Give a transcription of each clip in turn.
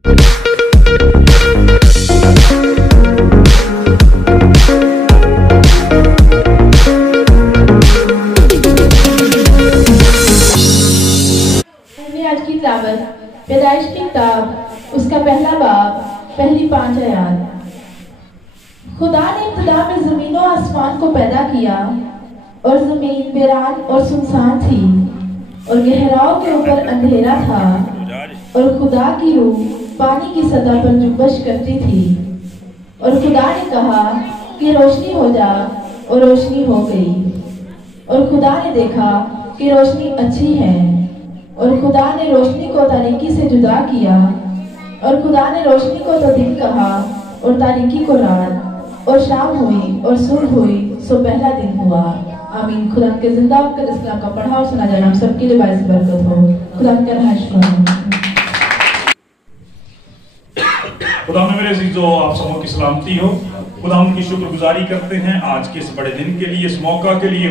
آج کی تلاوت پیدائش کی کتاب اس کا پہلا باب پہلی 5 آیات۔ خدا نے ابتدا میں زمین و آسمان کو پیدا کیا اور زمین ویران اور سنسان تھی اور گہراؤں کے اوپر اندھیرا تھا اور خدا کی روح پانی کی سطح پر جنبش کرتی تھی اور خدا نے کہا کہ روشنی ہو جا اور روشنی ہو گئی اور خدا نے دیکھا کہ روشنی اچھی ہے اور خدا نے روشنی کو تاریکی سے جدا کیا اور خدا نے روشنی کو تو دن کہا اور تاریکی کو رات اور شام ہوئی اور صبح ہوئی سو پہلا دن ہوا۔ آمین۔ خدا کے زندہ مقدس کلام کا پڑھا اور سنا جانا ہم سب کے لیے باعث برکت ہو۔ خدا کا نام شکر۔ خدا میں میرے عزیزو آپ سبوں کی سلامتی ہو۔ خدا ان کی شکر گزاری کرتے ہیں آج کے اس بڑے دن کے لیے، اس موقع کے لیے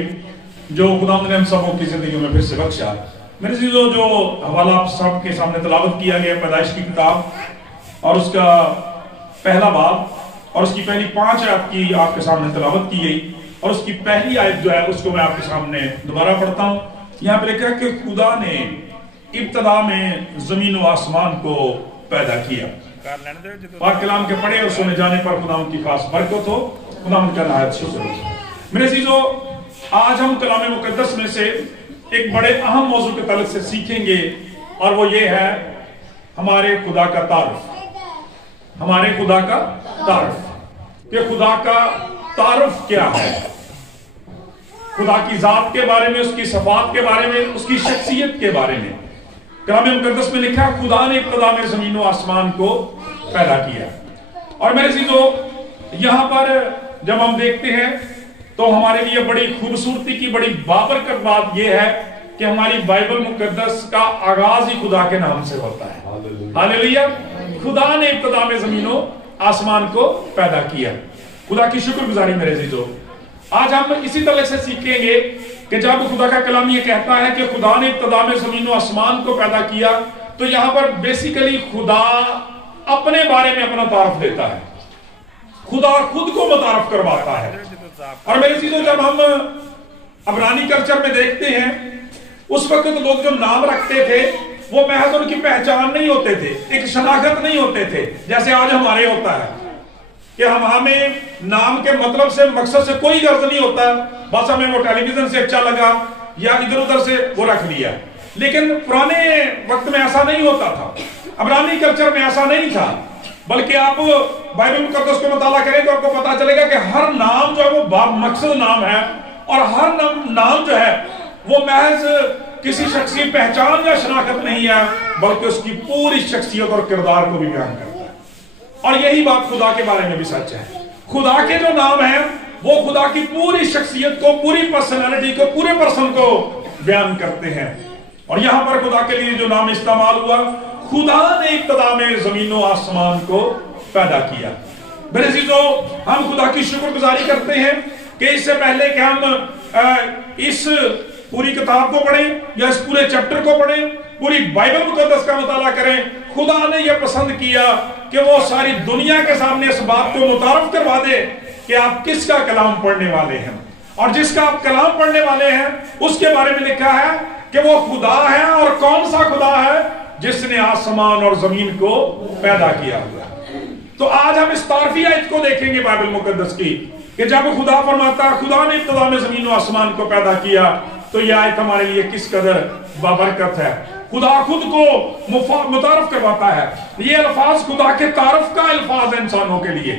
جو خدا نے ہم سبوں کی زندگیوں میں پھر سے بخشا۔ میرے عزیزو جو حوالہ آپ سب کے سامنے تلاوت کیا گیا پیدائش کی کتاب اور اس کا پہلا باب اور اس کی پہلی 5 آیات کی آپ کے سامنے تلاوت کی گئی اور اس کی پہلی آیت جو ہے اس کو میں آپ کے سامنے دوبارہ پڑھتا ہوں۔ یہاں پہ لکھا کہ خدا نے ابتدا میں زمین و آسمان کو پیدا کیا۔ پاک کلام کے پڑھے اور سنے جانے پر خدا ان کی خاص برکت ہو۔ خدا ان کا نہایت شکر ہو۔ میرے عزیزو آج ہم کلام مقدس میں سے ایک بڑے اہم موضوع کے تعلق سے سیکھیں گے اور وہ یہ ہے ہمارے خدا کا تعارف۔ ہمارے خدا کا تعارف کہ خدا کا تعارف کیا ہے، خدا کی ذات کے بارے میں، اس کی صفات کے بارے میں، اس کی شخصیت کے بارے میں۔ کلام مقدس میں لکھا خدا نے ابتدا میں زمین و آسمان کو پیدا کیا۔ اور میرے عزیزو یہاں پر جب ہم دیکھتے ہیں تو ہمارے لیے بڑی خوبصورتی کی بڑی بابرکت بات یہ ہے کہ ہماری بائبل مقدس کا آغاز ہی خدا کے نام سے ہوتا ہے۔ ہاللیلویہ۔ خدا نے ابتدا میں زمین و آسمان کو پیدا کیا۔ خدا کی شکر گزاری میرے عزیزو۔ آج ہم اسی طرح سے سیکھیں گے کہ جب خدا کا کلام یہ کہتا ہے کہ خدا نے ابتدا میں زمین و آسمان کو پیدا کیا تو یہاں پر بیسیکلی خدا اپنے بارے میں اپنا تعارف دیتا ہے، خدا خود کو متعارف کرواتا ہے۔ اور میرے عزیزو جب ہم عبرانی کلچر میں دیکھتے ہیں اس وقت لوگ جو نام رکھتے تھے وہ محض ان کی پہچان نہیں ہوتے تھے، ایک شناخت نہیں ہوتے تھے جیسے آج ہمارے ہوتا ہے کہ ہمیں نام کے مطلب سے مقصد سے کوئی غرض نہیں ہوتا، بس ہمیں وہ ٹیلی ویژن سے اچھا لگا یا ادھر ادھر سے وہ رکھ لیا۔ لیکن پرانے وقت میں ایسا نہیں ہوتا تھا، عبرانی کلچر میں ایسا نہیں تھا، بلکہ آپ بائبل مقدس کو مطالعہ کریں تو آپ کو پتا چلے گا کہ ہر نام جو ہے وہ مقصد نام ہے اور ہر نام جو ہے وہ محض کسی شخصی پہچان یا شناخت نہیں ہے بلکہ اس کی پوری شخصیت اور کردار کو بھی بیان کرتا ہے۔ اور یہی بات خدا کے بارے میں بھی سچ ہے۔ خدا کے جو نام ہیں وہ خدا کی پوری شخصیت کو، پوری پرسنالٹی کو، پورے پرسن کو بیان کرتے ہیں۔ اور یہاں پر خدا کے لیے جو نام استعمال ہوا، خدا نے ابتدا میں زمین و آسمان کو پیدا کیا۔ میرے عزیزو ہم خدا کی شکر گزاری کرتے ہیں کہ اس سے پہلے کہ ہم اس پوری کتاب کو پڑھیں یا اس پورے چیپٹر کو پڑھیں، پوری بائبل مقدس کا مطالعہ کریں، خدا نے یہ پسند کیا کہ وہ ساری دنیا کے سامنے اس بات کو متعارف کروا دے کہ آپ کس کا کلام پڑھنے والے ہیں، اور جس کا آپ کلام پڑھنے والے ہیں اس کے بارے میں لکھا ہے کہ وہ خدا ہے۔ اور کون سا خدا ہے؟ جس نے آسمان اور زمین کو پیدا کیا ہوا۔ تو آج ہم اس تعارفی آیت کو دیکھیں گے بائبل مقدس کی کہ جب خدا فرماتا ہے خدا نے ابتدا میں زمین و آسمان کو پیدا کیا تو یہ آیت ہمارے لیے کس قدر بابرکت ہے۔ خدا خود کو متعارف کرواتا ہے۔ یہ الفاظ خدا کے تعارف کا الفاظ ہے انسانوں کے لیے،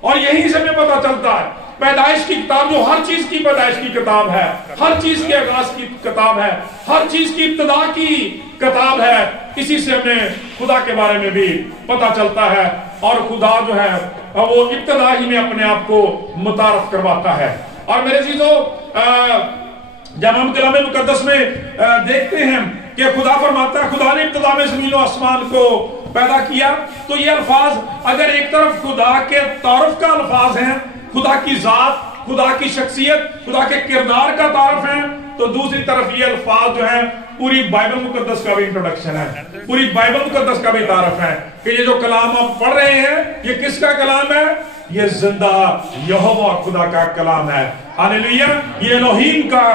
اور یہیں سے ہمیں پتا چلتا ہے پیدائش کی کتاب جو ہر چیز کی پیدائش کی کتاب ہے، ہر چیز کے آغاز کی کتاب ہے، ہر چیز کی ابتدا کی کتاب ہے، اسی سے ہمیں خدا کے بارے میں بھی پتا چلتا ہے۔ اور خدا جو ہے وہ ابتدا ہی میں اپنے آپ کو متعارف کرواتا ہے۔ اور میرے عزیزو جب ہم کلام مقدس میں دیکھتے ہیں کہ خدا فرماتا ہے خدا نے ابتدا میں زمین و آسمان کو پیدا کیا، تو یہ الفاظ اگر ایک طرف خدا کے تعارف کا الفاظ ہیں، خدا کی ذات، خدا کی شخصیت، خدا کے کردار کا تعارف ہے، تو دوسری طرف یہ الفاظ جو ہیں पूरी बाइबल मुकद्दस का भी इंट्रोडक्शन है, पूरी बाइबल मुकद्दस का भी तारफ है कि ये जो कलाम आप पढ़ रहे हैं ये किसका कलाम है? ये जिंदा यहोवा खुदा का कलाम है। हालेलुया, ये एलोहीम का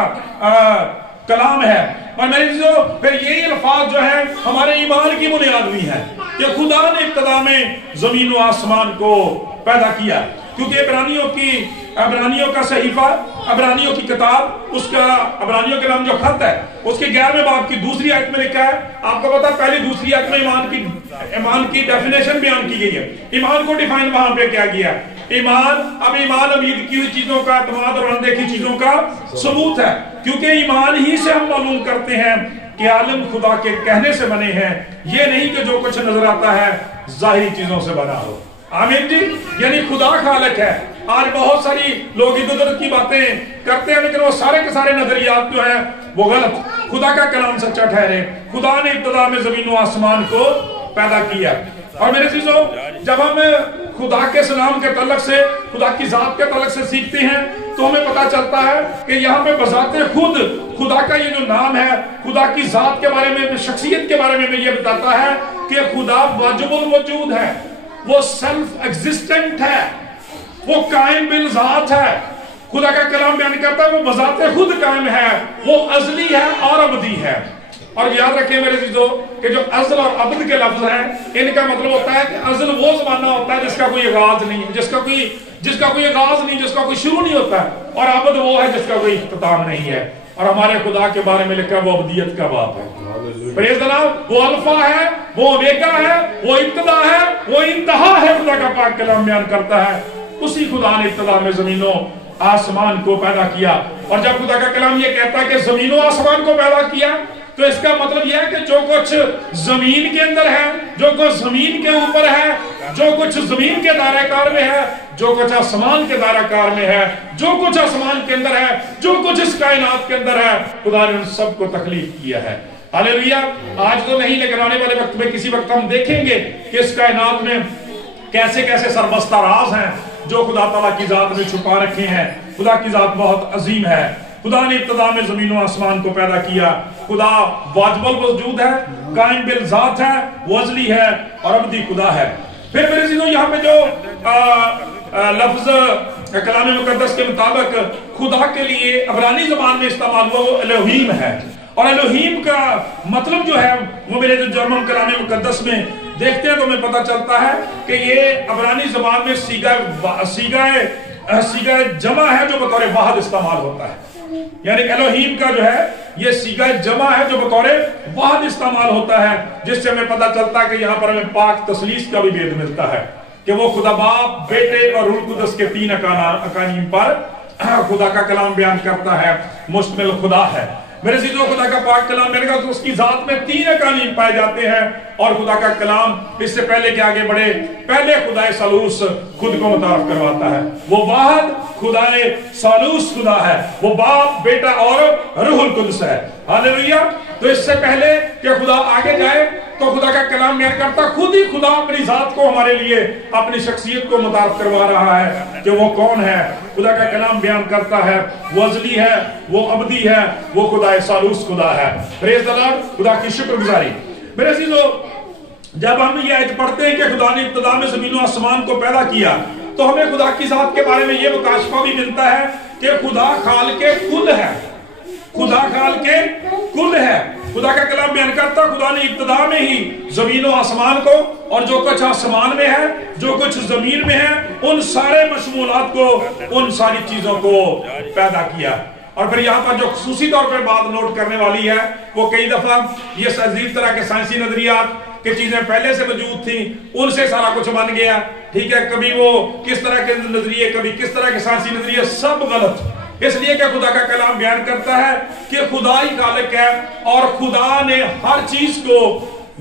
कलाम है। और मेरे जो फिर यही अल्फाज जो है हमारे ईमान की बुनियाद भी है कि खुदा ने इब्तिदा में जमीन और आसमान को पैदा किया, क्योंकि इब्रानियों का सहीफा, इब्रानियों की किताब, उसका इब्रानियों के नाम जो खत है उसके 11वें बाब की दूसरी आयत में लिखा है। आपको पता पहली दूसरी आयत में ईमान की डेफिनेशन बयान की गई है। ईमान को डिफाइन वहां पे क्या किया? ईमान उम्मीद की हुई चीजों का एतमाद और अनदेखी चीजों का सबूत है, क्योंकि ईमान ही से हम मालूम करते हैं कि आलम खुदा के कहने से बने हैं, ये नहीं कि जो कुछ नजर आता है जाहिरी चीजों से बना हो। आमीन जी, यानी खुदा खालिक है। आज बहुत सारी लोग इधर उधर की बातें करते हैं, लेकिन वो सारे के सारे नजरियात जो है वो गलत। खुदा का कलाम सच्चा ठहरे। खुदा ने इब्तिदा में जमीन और आसमान को पैदा किया। और मेरे चीजों, जब हम खुदा के सलाम के तल्लक से, खुदा की जात के तल्लक से सीखते हैं तो हमें पता चलता है कि यहाँ पे बजाते खुद खुदा का ये जो नाम है, खुदा की जात के बारे में, शख्सियत के बारे में ये बताता है कि खुदा वाजिबुल वजूद है, वो सेल्फ एग्जिस्टेंट है, वो कायम बिल जात है। खुदा का कलाम बयान करता है वो बजाते खुद कायम है, वो अजली है और अबदी है। और याद रखें मेरे चीजों कि जो अज़ल और अबद के लफ्ज हैं, इनका मतलब होता है कि अज़ल वो ज़माना होता है जिसका कोई आगाज नहीं, जिसका कोई आगाज नहीं, जिसका कोई शुरू नहीं होता है, और अबद वो है जिसका कोई इख्तिताम नहीं है। और हमारे खुदा के बारे में लिखा वो अबदियत का बाप है। प्रेज़ द लॉर्ड, वो अल्फा है, वो ओमेगा है, वो इब्तिदा है, वो इंतहा है। खुदा का पाक कलाम बयान करता है उसी खुदा ने इब्तिदा में जमीनों आसमान को पैदा किया। और जब खुदा का कलाम ये कहता है कि जमीनों आसमान को पैदा किया, तो इसका मतलब यह है कि जो कुछ जमीन के अंदर है, जो कुछ जमीन के ऊपर है, जो कुछ जमीन के दायराकार में है, जो कुछ आसमान के दायराकार में है, जो कुछ आसमान के अंदर है, जो कुछ इस कायनात के अंदर है, खुदा ने उन सबको तख्लीक किया है। हालेलुया। आज तो नहीं, लेकिन आने वाले वक्त में किसी वक्त हम देखेंगे कि इस कायनात में कैसे कैसे सरबस्ता राज हैं जो खुदा ताला की जात में छुपा रखे हैं। खुदा की जात बहुत अजीम है। खुदा ने इब्तिदा में जमीन और आसमान को पैदा किया। खुदा वाजिबुल वजूद है, कायम बिल जात है, वजली है और अबदी खुदा है। फिर मेरे चीजों, यहाँ पे जो लफ्ज कलाम मुकद्दस के मुताबिक खुदा के लिए इब्रानी ज़बान में इस्तेमाल हुआ वो एलोहीम है। और एलोहीम का मतलब जो है वो मेरे जो जर्मन कलाम मुकद्दस में देखते हैं तो हमें पता चलता है कि ये इब्रानी ज़बान में सीगा जमा है जो बतौर वाहिद इस्तेमाल होता है। यानी एलोहीम का जो है ये सीगा जमा है जो बतौर वाहिद इस्तेमाल होता है, जिससे हमें पता चलता है कि यहाँ पर हमें पाक तसलीस का भी भेद मिलता है कि वो खुदा बाप, बेटे और रूह कुदस के तीन अकानीम पर खुदा का कलाम बयान करता है, मुश्तमिल खुदा है। मेरे चीजों, खुदा का पाक कलाम मेरे तो उसकी जात में तीन अकानीम पाए जाते हैं। और खुदा का कलाम इससे पहले के आगे बढ़े, पहले खुदा सालूस खुद को मुतारफ करवाता है। वो वाहिद खुदा सालूस खुदा है, वो बाप, बेटा और रूहुल कुद्स है। हालेलुया। तो इससे पहले कि खुदा आगे जाए तो खुदा का कलाम बयान करता खुद ही खुदा अपनी जात को हमारे लिए, अपनी शख्सियत को मुतारफ करवा रहा है कि वो कौन है। खुदा का कलाम बयान करता है वो अजली है, वो अबदी है, वो खुदा सालूस खुदा है। Praise the Lord. खुदा की शुक्रगुजारी। मेरे चीजों, जब हम ये आयत पढ़ते हैं कि खुदा ने इब्तिदा में ज़मीन आसमान को पैदा किया, तो हमें खुदा की जात के बारे में ये मुकाशफा भी मिलता है कि खुदा खालिके कुल है। खुदा खालिके कुल है। खुदा का कलाम बयान करता खुदा ने इब्तिदा में ही जमीन और आसमान को, और जो कुछ आसमान में है, जो कुछ जमीन में है, उन सारे मशमूलात को, उन सारी चीजों को पैदा किया। और फिर यहाँ पर जो खुसूसी तौर पर बात नोट करने वाली है वो कई दफा ये अजीब तरह के साइंसी नजरियात कि चीजें पहले से मौजूद थी, उनसे सारा कुछ बन गया। ठीक है, कभी वो किस तरह के नजरिए, कभी किस तरह के साइंसी नजरिए, सब गलत। इसलिए क्या खुदा का कलाम बयान करता है कि खुदा ही खालिक है और खुदा ने हर चीज को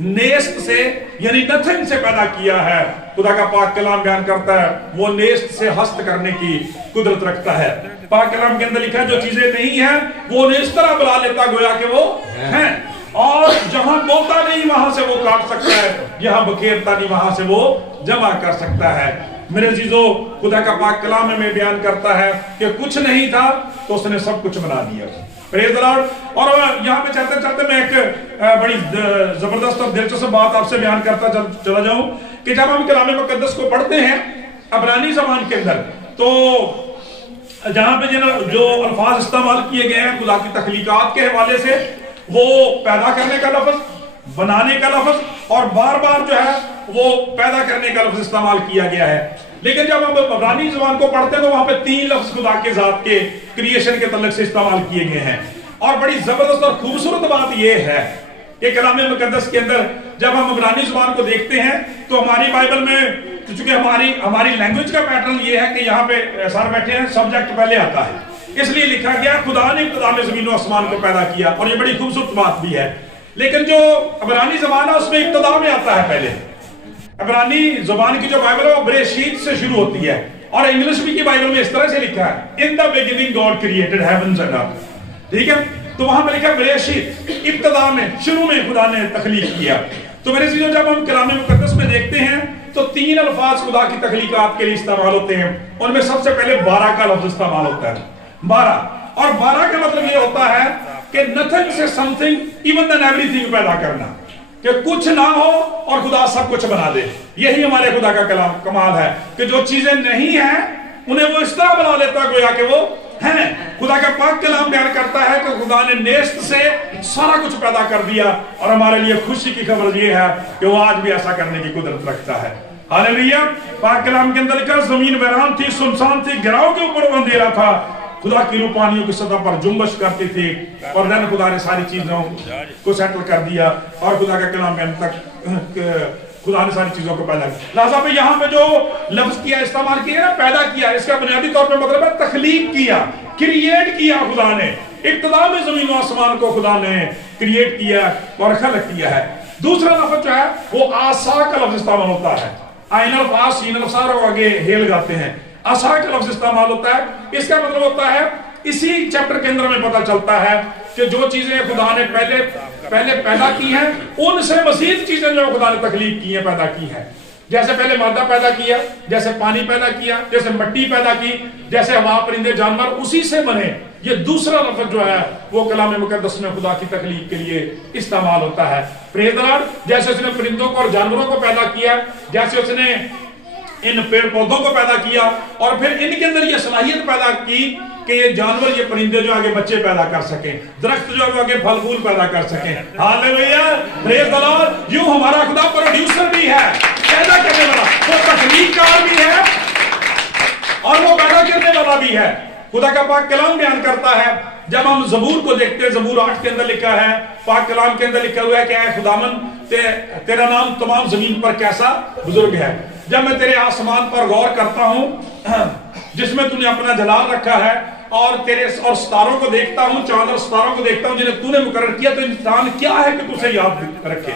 नेस्त से, यानी नथिंग से पैदा किया है। खुदा का पाक कलाम बयान करता है वो नेस्त से हस्त करने की कुदरत रखता है। पाक कलाम के अंदर लिखा है जो चीजें नहीं है वो उन्हें इस तरह बुला लेता गोया कि वो हैं, और जहां बोता नहीं वहां से वो काट सकता है, जहां बखेरता नहीं वहां से वो जमा कर सकता है। मेरे चीजों, खुदा का पाक कलाम में बयान करता है कि कुछ नहीं था तो उसने सब कुछ बना दिया। Praise the Lord. और यहाँ पे चलते चलते मैं एक बड़ी जबरदस्त और दिलचस्प बात आपसे बयान करता चला जाऊं कि जब हम कलाम मुकद्दस को पढ़ते हैं अबरानी ज़बान के अंदर, तो जहां पे जो अल्फाज इस्तेमाल किए गए हैं खुदा की तख्लीकात के हवाले से, वो पैदा करने का लफ्ज, बनाने का लफ्ज और बार बार जो है वो पैदा करने का लफ्ज इस्तेमाल किया गया है। लेकिन जब हम अबरानी ज़बान को पढ़ते हैं तो वहां पे 3 लफ्ज खुदा के ज़ात के क्रिएशन के तल्लुक से इस्तेमाल किए गए हैं। और बड़ी जबरदस्त और खूबसूरत बात यह है कि कलाम मुकद्दस के अंदर जब हम अबरानी ज़बान को देखते हैं तो हमारी बाइबल में, क्योंकि हमारी लैंग्वेज का पैटर्न ये है कि यहाँ पे सर बैठे हैं, सब्जेक्ट पहले आता है, इसलिए लिखा गया खुदा ने इब्तिदा में ज़मीन और आसमान को पैदा किया, और ये बड़ी खूबसूरत बात भी है। लेकिन जो अबरानी ज़बान है उसमें इब्तिदा में आता है पहले। अबरानी ज़बान की जो बाइबल है वो बरेशीत से शुरू होती है, और इंग्लिश भी की बाइबल में इस तरह से लिखा है, in the beginning God created heavens and earth. ठीक है, तो वहां पे लिखा बरेशीत, इब्तिदा में, शुरू में खुदा ने तख्लीक किया। तो मेरे चीजों जब हम कलाम मुकद्दस में देखते हैं तो 3 अल्फाज खुदा की तख्लीकात के लिए इस्तेमाल होते हैं। उनमें सबसे पहले 12 का लफ्ज इस्तेमाल होता है, 12। और 12 का मतलब ये होता है कि नथिंग से समथिंग, इवन देन एवरीथिंग पैदा करना, कि कुछ ना हो और खुदा सब कुछ बना दे। यही हमारे खुदा का कलाम कमाल है कि जो चीजें नहीं है उन्हें वो इस तरह बना लेता है गोया कि वो है। खुदा का पाक कलाम बयान करता है कि खुदा ने नेस्त से सारा कुछ पैदा कर दिया, और हमारे लिए खुशी की खबर ये है कि वो आज भी ऐसा करने की कुदरत रखता है। हालेलुया। पाक कलाम के अंदर लिखा, जमीन वीरान थी, सुनसान थी, गिराव के ऊपर अंधेरा था, खुदा की रूपानियों की सतह पर जुम्बश करती थी, और then खुदा ने सारी चीजों को सेटल कर दिया, और खुदा का कलाम में तक खुदा ने सारी चीजों को पैदा किया। लिहाजा पे यहाँ पे जो लफ्ज किया, इस्तेमाल किया ना, पैदा किया, इसका बुनियादी तौर पे मतलब है तख्लीक किया, क्रिएट किया खुदा ने। इब्तिदा में जमीन और आसमान को खुदा ने क्रिएट किया और खलक किया है। दूसरा लफ्ज जो है वो आसा का लफ्ज इस्तेमाल होता है। आइनल फास सीनल सारो आगे हेल गाते हैं, आसा का लफ्ज इस्तेमाल होता है। इसका मतलब होता है, इसी चैप्टर के अंदर में पता चलता है कि जो चीजें खुदा ने पहले पैदा की हैं, उनसे मजीद चीजें जो खुदा ने तख्लीक की हैं, पैदा की है। जैसे पहले मादा पैदा किया, जैसे पानी पैदा किया, जैसे मिट्टी पैदा की, जैसे हवा, परिंदे, जानवर उसी से बने। ये दूसरा लफ्ज जो है वो कलाम मुकद्दस में खुदा की तख्लीक के लिए इस्तेमाल होता है। Praise the Lord. जैसे उसने परिंदों को और जानवरों को पैदा किया, जैसे उसने इन पेड़ पौधों को पैदा किया, और फिर इनके अंदर ये सलाहियत पैदा की कि ये जानवर, ये परिंदे जो आगे बच्चे पैदा कर सके, दरख्त जो आगे फल फूल पैदा कर सके। Hallelujah, praise the Lord. यूं हमारा खुदा प्रोड्यूसर भी है, पैदा करने वाला, वो तख्लीककार भी है और वो पैदा करने वाला भी है। खुदा का पाक कलाम बयान करता है, जब हम ज़बूर को देखते हैं, ज़बूर 8 के अंदर लिखा है, पाक कलाम के अंदर लिखा हुआ है कि ऐ खुदावन तेरा नाम तमाम जमीन पर कैसा बुजुर्ग है। जब मैं तेरे आसमान पर गौर करता हूं जिसमें तूने अपना जलाल रखा है, और तेरे और सितारों को देखता हूं, चांद और सितारों को देखता हूं जिन्हें तूने मुकर्रर किया, तो इंसान क्या है कि तुझे याद रखे,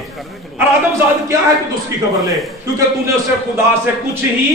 और आदमजाद क्या है कि तू उसकी खबर ले, क्योंकि तूने उसे खुदा से कुछ ही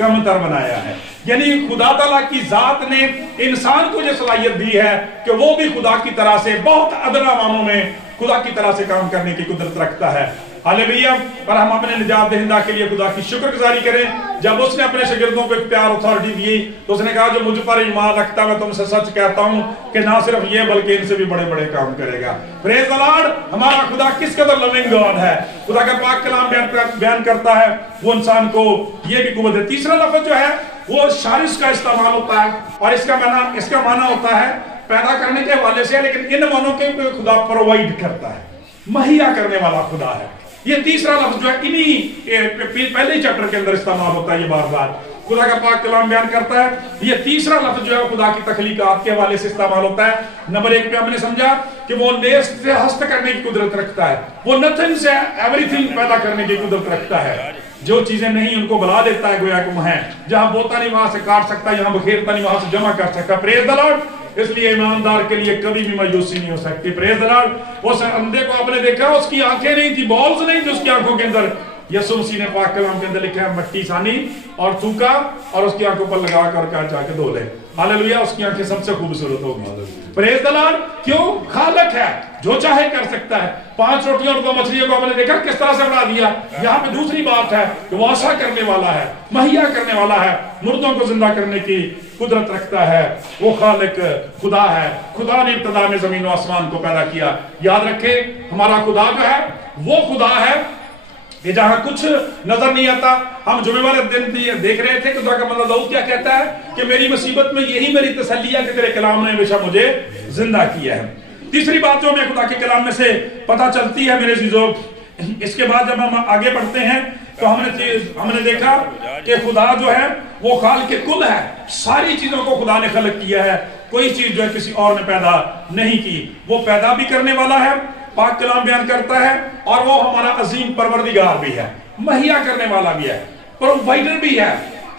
कमतर बनाया है। यानी खुदा ताला की जात ने इंसान को ये सलाहियत दी है कि वो भी खुदा की तरह से, बहुत अदना मामों में खुदा की तरह से काम करने की कुदरत रखता है। हालेलुया। पर हम अपने निजात दहिंदा के लिए खुदा की शुक्रगुजारी करें। जब उसने अपने शागिर्दों को इख्तियार अथॉरिटी दी तो उसने कहा, जो मुझ पर ईमान रखता है मैं तुमसे सच कहता हूं कि ना सिर्फ ये बल्कि इनसे भी बड़े बड़े काम करेगा। Praise the Lord. हमारा खुदा किस कदर लविंग गॉड है। खुदा का पाक कलाम बयान करता है, वो इंसान को ये भी कुव्वत है। तीसरा लफ्ज जो है वो शारिस का इस्तेमाल होता है, और इसका माना होता है पैदा करने के हवाले से, लेकिन इन मानों के खुदा प्रोवाइड करता है, मुहैया करने वाला खुदा है। ये तीसरा लफ्ज जो है इन्हीं पहले ही चैप्टर के अंदर इस्तेमाल होता है, ये बार बार खुदा का पाक कलाम बयान करता है। ये तीसरा लफ्ज जो है खुदा की तख्लीकात के हवाले से इस्तेमाल होता है। नंबर 1 पे हमने समझा कि वो नेस्त से हस्त करने की कुदरत रखता है, वो नथिंग से एवरीथिंग पैदा करने की कुदरत रखता है। जो चीजें नहीं उनको बुला देता है, गोया कि वो है, जहां बोता नहीं वहां से काट सकता, यहां बखेरता नहीं वहां से जमा कर सकता। Praise the Lord. इसलिए ईमानदार के लिए कभी भी मायूसी नहीं हो सकती। Praise the Lord. उस अंधे को आपने देखा, उसकी आंखें नहीं थी, बॉल्स नहीं थी उसकी आंखों के अंदर, यसु मसीह ने पाक कलाम के अंदर लिखा है मट्टी सानी और थूका और उसकी आंखों पर लगा कर जाके धो ले। हालेलुया, उसकी आंखें सबसे खूबसूरत होगी। Praise the Lord. क्यों? खालक है, जो चाहे कर सकता है। 5 रोटियों और 2 मछलियों को हमने देखा किस तरह से बढ़ा दिया। यहाँ पे दूसरी बात है कि वो आशा करने वाला है, मुहैया करने वाला है, मुर्दों को जिंदा करने की कुदरत रखता है। वो खालिक खुदा है। खुदा ने इब्तिदा में जमीन और आसमान को पैदा किया। याद रखें, हमारा खुदा जो है वो खुदा है कि जहां कुछ नजर नहीं आता। हम जुमे वाले दिन देख रहे थे कि खुदा का बंदा दाऊद क्या कहता है कि मेरी मुसीबत में यही मेरी तसल्ली है कि तेरे कलाम ने हमेशा मुझे जिंदा किया है। तीसरी बात जो हमें खुदा के कलाम में से पता चलती है मेरे चीजों, इसके बाद जब हम आगे बढ़ते हैं तो हमने देखा कि खुदा जो है वो खाल के कुल है। सारी चीजों को खुदा ने खलक किया है। कोई चीज जो है किसी और ने पैदा नहीं की। वो पैदा भी करने वाला है, पाक कलाम बयान करता है, और वो हमारा अजीम परवरदिगार भी है, मुहैया करने वाला भी है, प्रोवाइडर भी है,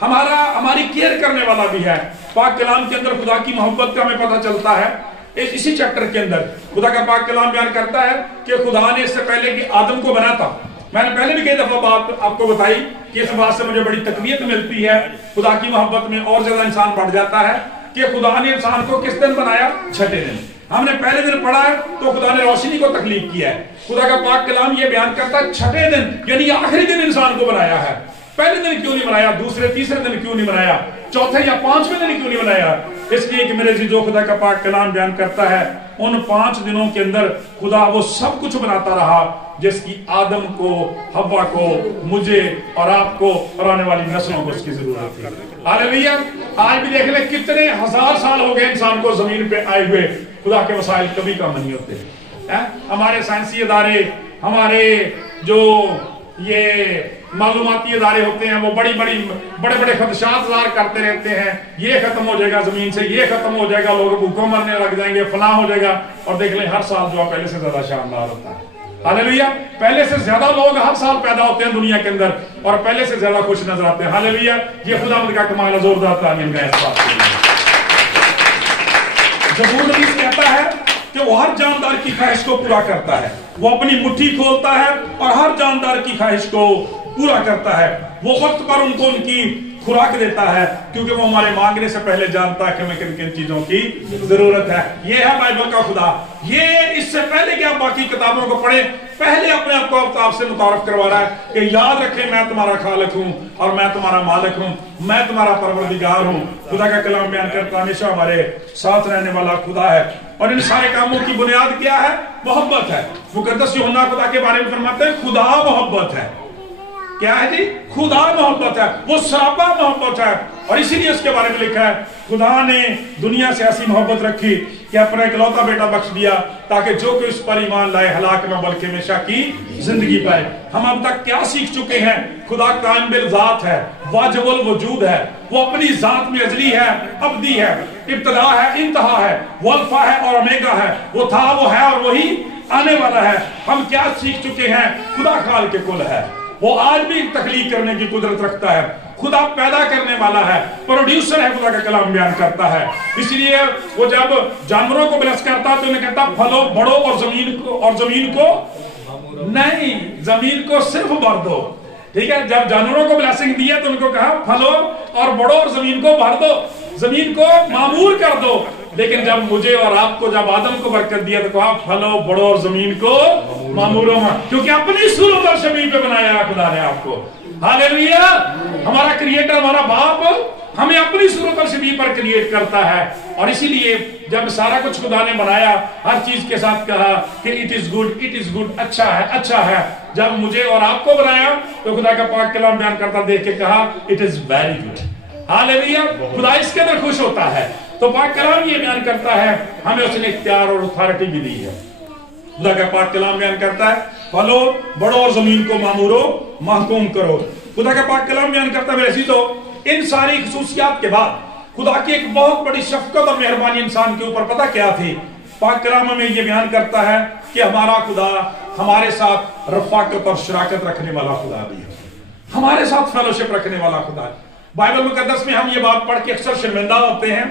हमारी केयर करने वाला भी है। पाक कलाम के अंदर खुदा की मोहब्बत का हमें पता चलता है। इसी चैप्टर के अंदर खुदा का पाक कलाम बयान करता है कि खुदा ने इससे पहले कि आदम को बना था। मैंने पहले भी कई दफा बात आपको बताई कि इस बात से मुझे बड़ी तकवीत मिलती है। खुदा की मोहब्बत में और ज्यादा इंसान बढ़ जाता है कि खुदा ने इंसान को किस दिन बनाया? छठे दिन। हमने पहले दिन पढ़ा है तो खुदा ने रोशनी को तकलीफ किया है। खुदा का पाक कलाम ये बयान करता है छठे दिन यानी आखिरी दिन इंसान को बनाया है। पहले दिन क्यों नहीं बनाया? दूसरे तीसरे दिन क्यों नहीं बनाया? चौथे या 5वें दिन क्यों नहीं बनाया? इसलिए कि मेरे जो खुदा का पाक कलाम बयान करता है उन 5 दिनों के अंदर खुदा वो सब कुछ बनाता रहा जिसकी आदम को, हव्वा को, मुझे और आपको और आने वाली नस्लों को उसकी जरूरत थी। हालेलुया। आज भी देख ले कितने हजार साल हो गए इंसान को जमीन पे आए हुए, खुदा के वसाइल कभी कम नहीं होते हैं। हमारे साइंसी इदारे, हमारे जो ये मालूमाती इदारे होते हैं वो बड़े बड़े खदशात ज़ाहिर करते रहते हैं। ये खत्म हो जाएगा जमीन से, ये खत्म हो जाएगा, लोग भूखों मरने लग जाएंगे, फलां हो जाएगा। और देख लें हर साल जो पहले से ज्यादा शानदार होता है। हालेलुया। पहले से ज्यादा लोग हर साल पैदा होते हैं दुनिया के अंदर और पहले से ज्यादा खुश नजर आते हैं। हालेलुया। ये खुदावंद का कमाल है। जोरदार तालियां का इस बात के लिए। ज़बूर नबी कहता है कि वो हर जानदार की ख्वाहिश को पूरा करता है। वो अपनी मुट्ठी खोलता है और हर जानदार की ख्वाहिश को पूरा करता है। वो वक्त पर उनको उनकी खुराक देता है क्योंकि वो हमारे मांगने से पहले जानता है कि हमें किन किन चीजों की जरूरत है। ये है बाइबल का खुदा। ये इससे पहले कि आप बाकी किताबों को पढ़ें, पहले अपने आप को आपसे मुतारफ करवा रहा है कि याद रखें मैं तुम्हारा खालिक हूं और मैं तुम्हारा मालिक हूं, मैं तुम्हारा परवरदिगार हूं। खुदा का कलाम बयान करता हमेशा हमारे साथ रहने वाला खुदा है। और इन सारे कामों की बुनियाद क्या है? मोहब्बत है। मुकद्दस यूहन्ना खुदा के बारे में फरमाते हैं खुदा मोहब्बत है। क्या है जी? खुदा मोहब्बत है। वो सरापा मोहब्बत है। और इसीलिए उसके बारे में लिखा है खुदा ने दुनिया से ऐसी मोहब्बत रखी कि अपना इकलौता बेटा बख्श दिया ताकि जो कोई उस पर ईमान लाए हलाक न बल्कि हमेशा की जिंदगी पाए। हम अब तक क्या सीख चुके हैं? खुदा कायम बिल जात है, वाजिबुल वजूद है। वो अपनी जात में अजली है, अब्दी है, इब्तिदा है, इंतहा है, वो अल्फा है और ओमेगा है। वो था, वो है और वही आने वाला है। हम क्या सीख चुके हैं? खुदा खाल के कुल है। वो आज भी तख्लीक करने की कुदरत रखता है। खुदा पैदा करने वाला है, प्रोड्यूसर है। खुदा का कलाम बयान करता है। इसलिए वो जब जानवरों को ब्लेस करता है तो उन्हें कहता फलो बढ़ो और जमीन को नहीं, जमीन को सिर्फ भर दो। ठीक है। जब जानवरों को ब्लेसिंग दिया तो उनको कहा फलो और बढ़ो और जमीन को भर दो, जमीन को मामूर कर दो। लेकिन जब मुझे और आपको, जब आदम को बरकत दिया तो कहा फलो बढ़ो और जमीन को मामूर हो, क्योंकि अपनी सूरत और शबीह पे बनाया है खुदा ने आपको। हालेलुया। हमारा क्रिएटर, हमारा बाप हमें अपनी सूरत और शबीह पर क्रिएट करता है। और इसीलिए जब सारा कुछ खुदा ने बनाया, हर चीज के साथ कहा कि it is good, it is good, अच्छा है, अच्छा है। जब मुझे और आपको बनाया तो खुदा का पाक कलाम बयान करता देख के कहा it is very good. Hallelujah. खुदा इसके अंदर खुश होता है। तो पाक कलाम ये बयान करता है हमें उसने इख्तियार और अथॉरिटी भी दी है। खुदा का पाक कलाम बयान करता है फलो बढ़ो और जमीन को मामूरो महकूम करो। खुदा का पाक कलाम बयान करता है मेरे अज़ीज़ों, इन सारी खुसूसियात के बाद खुदा की एक बहुत बड़ी शफकत और मेहरबानी इंसान के ऊपर पता क्या थी? पाक कलाम में ये बयान करता है कि हमारा खुदा हमारे साथ रफाकत और शराकत रखने वाला खुदा भी है, हमारे साथ फेलोशिप रखने वाला खुदा है। बाइबल मुकद्दस में हम ये बात पढ़ के अक्सर शर्मिंदा होते हैं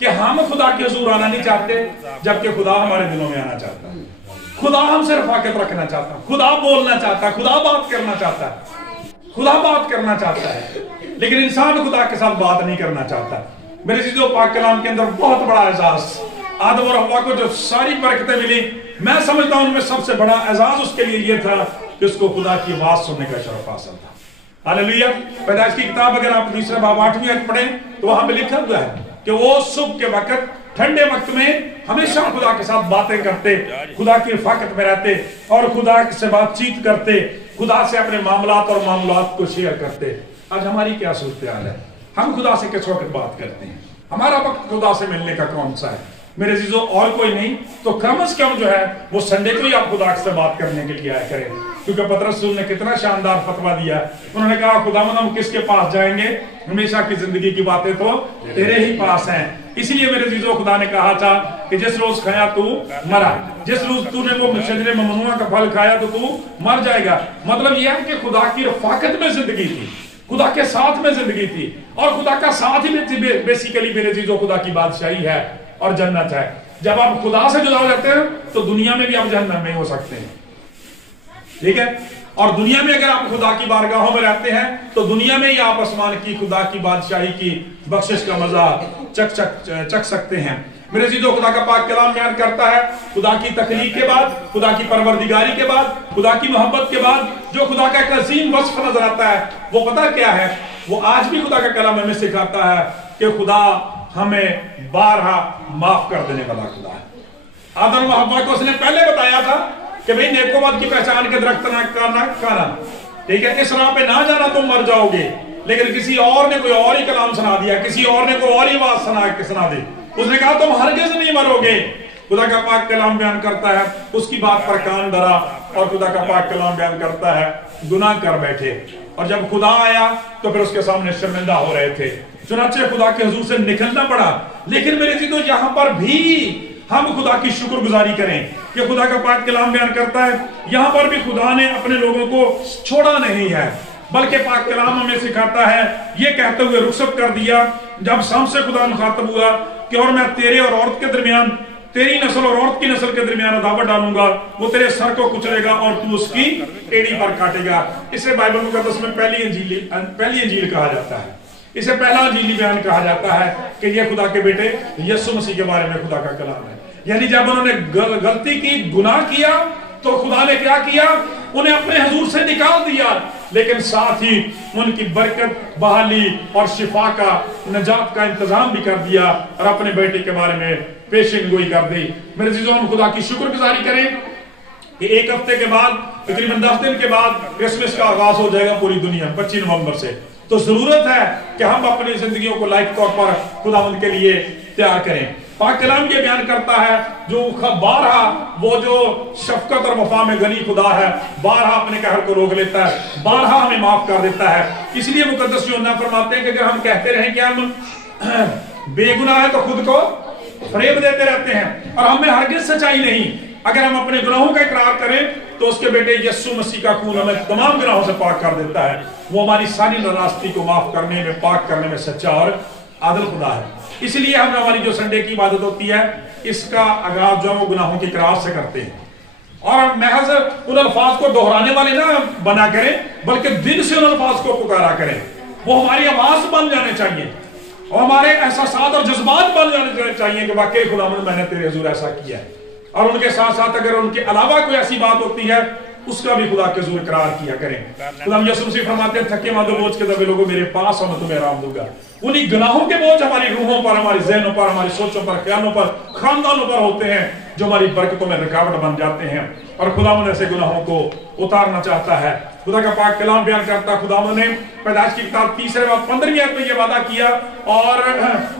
कि हम खुदा के हुजूर आना नहीं चाहते जबकि खुदा हमारे दिलों में आना चाहता है। खुदा हमसे रफाकत रखना चाहता है, खुदा बोलना चाहता है, खुदा बात करना चाहता है। खुदा बात करना चाहता है, लेकिन इंसान खुदा के साथ बात नहीं करना चाहता। मेरे चीजों पाक कलाम के अंदर बहुत बड़ा एजाज आदम और हव्वा को जो सारी बरकतें मिली, मैं समझता हूं उनमें सबसे बड़ा एजाज उसके लिए ये था कि उसको खुदा की आवाज सुनने का शरफ हासिल था। हालेलुया। पैदाइश की किताब अगर आप तीसरे बाब 8वीं आयत पढ़ें तो वहां पे लिखा हुआ है कि वो सुबह के वक्त ठंडे वक्त में हमेशा खुदा के साथ बातें करते, खुदा की रफाकत में रहते और खुदा से बातचीत करते, खुदा से अपने मामलात को शेयर करते। आज हमारी क्या सूरत हाल है? हम खुदा से किस वक्त बात करते हैं? हमारा वक्त खुदा से मिलने का कौन सा है? मेरे चीजों और कोई नहीं तो कम से कम जो है वो संडे को ही आप खुदा से बात करने के लिए आया करें, क्योंकि पतरस रसूल ने कितना शानदार फतवा दिया। उन्होंने कहा खुदावंद हम किसके पास जाएंगे? हमेशा की जिंदगी की बातें तो तेरे ही पास हैं। इसलिए मेरे चीजों खुदा ने कहा था कि जिस रोज खाया तू मरा, जिस रोज तूने वो शजरे ममनूआ का फल खाया तो तू मर जाएगा। मतलब यह है कि खुदा की रफाकत में जिंदगी थी, खुदा के साथ में जिंदगी थी, और खुदा का साथ ही बेसिकली मेरे चीजों खुदा की बादशाही है और जन्नत है। जब आप खुदा से जुदा हो जाते हैं तो दुनिया में भी आप जन्नत में हो सकते हैं, ठीक है। और दुनिया में अगर आप खुदा की बारगाहों में रहते हैं तो दुनिया में ही आप आसमान की खुदा की बादशाही की बख्शिश का मजा चख सकते हैं। मेरे चीजों खुदा का पाक कलाम बयान करता है खुदा की तखलीक के बाद, खुदा की परवरदिगारी के बाद, खुदा की मोहब्बत के बाद जो खुदा का एक अजीम वस्फ नजर आता है वो पता क्या है? वो आज भी खुदा का कलाम हमें सिखाता है कि खुदा हमें बारहा माफ कर देने वाला खुदा है। आदम और हव्वा को उसने पहले बताया था कि भाई नेकोबद की पहचान के दरख्त ना खाना, ठीक है, इस राह पे ना जाना तुम मर जाओगे। लेकिन किसी और ने कोई और ही कलाम सुना दिया, किसी और ने कोई और ही आवाज सुना दी, उसने कहा तुम हरगिज नहीं मरोगे। खुदा का पाक कलाम बयान करता है उसकी बात पर कान धरा, और खुदा का पाक कलाम बयान करता है गुनाह कर बैठे। और जब खुदा आया तो फिर उसके सामने शर्मिंदा हो रहे थे, चुनाचे खुदा के हुजूर से निकलना पड़ा। लेकिन मेरे चीजों यहां पर भी हम खुदा की शुक्रगुजारी करें कि खुदा का पाक कलाम बयान करता है यहां पर भी खुदा ने अपने लोगों को छोड़ा नहीं है, बल्कि पाक कलाम हमें सिखाता है ये कहते हुए रुखसत कर दिया जब शाम से खुदा मुखातब हुआ कि और मैं तेरे और औरत के दरमियान, तेरी नस्ल और औरत की नस्ल के दरमियान अदावत डालूंगा, वो तेरे सर को कुचलेगा और तू उसकी एड़ी पर काटेगा। इसे बाइबल मुकद्दस में पहली इंजील कहा जाता है, इसे पहला इंजीली बयान कहा जाता है कि ये खुदा के बेटे यीशु मसीह के बारे में खुदा का कलाम है। यानी जब उन्होंने गलती की, गुनाह किया, तो खुदा ने क्या किया? उन्हें अपने हुजूर से निकाल दिया, लेकिन साथ ही उनकी बरकत, बहाली और शिफा का, नजात का इंतजाम भी कर दिया और अपने बेटे के बारे में पेशिन गोई कर दी। मेरे चीजों हम खुदा की शुक्रगुजारी करें कि एक हफ्ते के बाद, तकरीबन 10 दिन के बाद क्रिसमस का आगाज हो जाएगा पूरी दुनिया 25 नवंबर से। तो जरूरत है कि हम अपनी जिंदगियों को लाइफ तौर पर खुदावंद के लिए तैयार करें। पाक कलाम ये बयान करता है जो बारहा वो जो शफकत और वफा में गनी खुदा है, बारहा अपने कहर को रोक लेता है, बारहा हमें माफ कर देता है। इसलिए मुकद्दस यूहन्ना फरमाते हैं कि अगर हम कहते रहें कि हम बेगुनाह है तो खुद को फरेब देते रहते हैं और हमें हरगिज सच्चाई नहीं। अगर हम अपने गुनाहों का इकरार करें तो उसके बेटे यीशु मसीह का खून हमें तमाम गुनाहों से पाक कर देता है। वो हमारी सारी नाराजगी को माफ करने में, पाक करने में सच्चा और आदल खुदा है। इसलिए हम हमारी जो संडे की इबादत होती है इसका आगाज जो गुनाहों के इकरार से करते हैं, और महज उन अल्फाज को दोहराने वाले ना बना करें, बल्कि दिल से उन अल्फाज को पुकारा करें। वो हमारी आवाज बन जाने चाहिए और हमारे एहसासात और जज्बात बन जाने चाहिए कि वाकई खुदावंद मैंने तेरे हुजूर ऐसा किया है। और उनके साथ साथ अगर उनके अलावा कोई ऐसी बात होती है उसका भी खुदा के हुजूर इकरार किया करें। खुदा यीशु मसीह फरमाते हैं थके मांदो बोझ के दबे लोगों मेरे पास और मैं तुम्हें आराम दूंगा। उन्हीं गुनाहों के बोझ हमारी रूहों पर, हमारी ज़हनों पर, हमारी सोचों पर, ख्यालों पर, खानदानों पर होते हैं जो हमारी बरकतों में रुकावट बन जाते हैं, और खुदावंद ऐसे गुनाहों को उतारना चाहता है। खुदा का पाक कलाम बयान करता है खुदावंद ने पैदाइश की किताब 3 बाब 15वीं आयत में यह वादा किया, और